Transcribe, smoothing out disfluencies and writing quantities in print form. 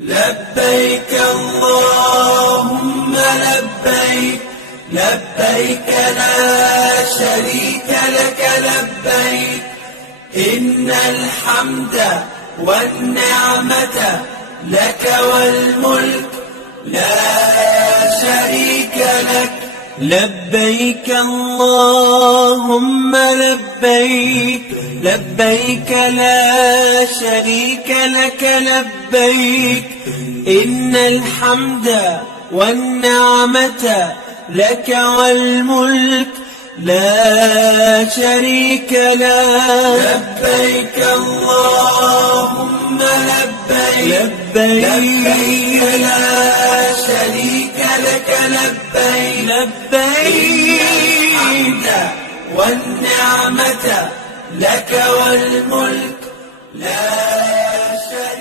لبيك اللهم لبيك، لبيك لا شريك لك لبيك، إن الحمد والنعمة لك والملك لا شريك لك. لبيك اللهم لبيك، لبيك لا شريك لك لبيك، إن الحمد والنعمة لك والملك لا شريك لك. لبيك اللهم لبيك، لبيك لا شريك لك لبيك، لبيك الحمد والنعمة لك والملك لا شريك لك.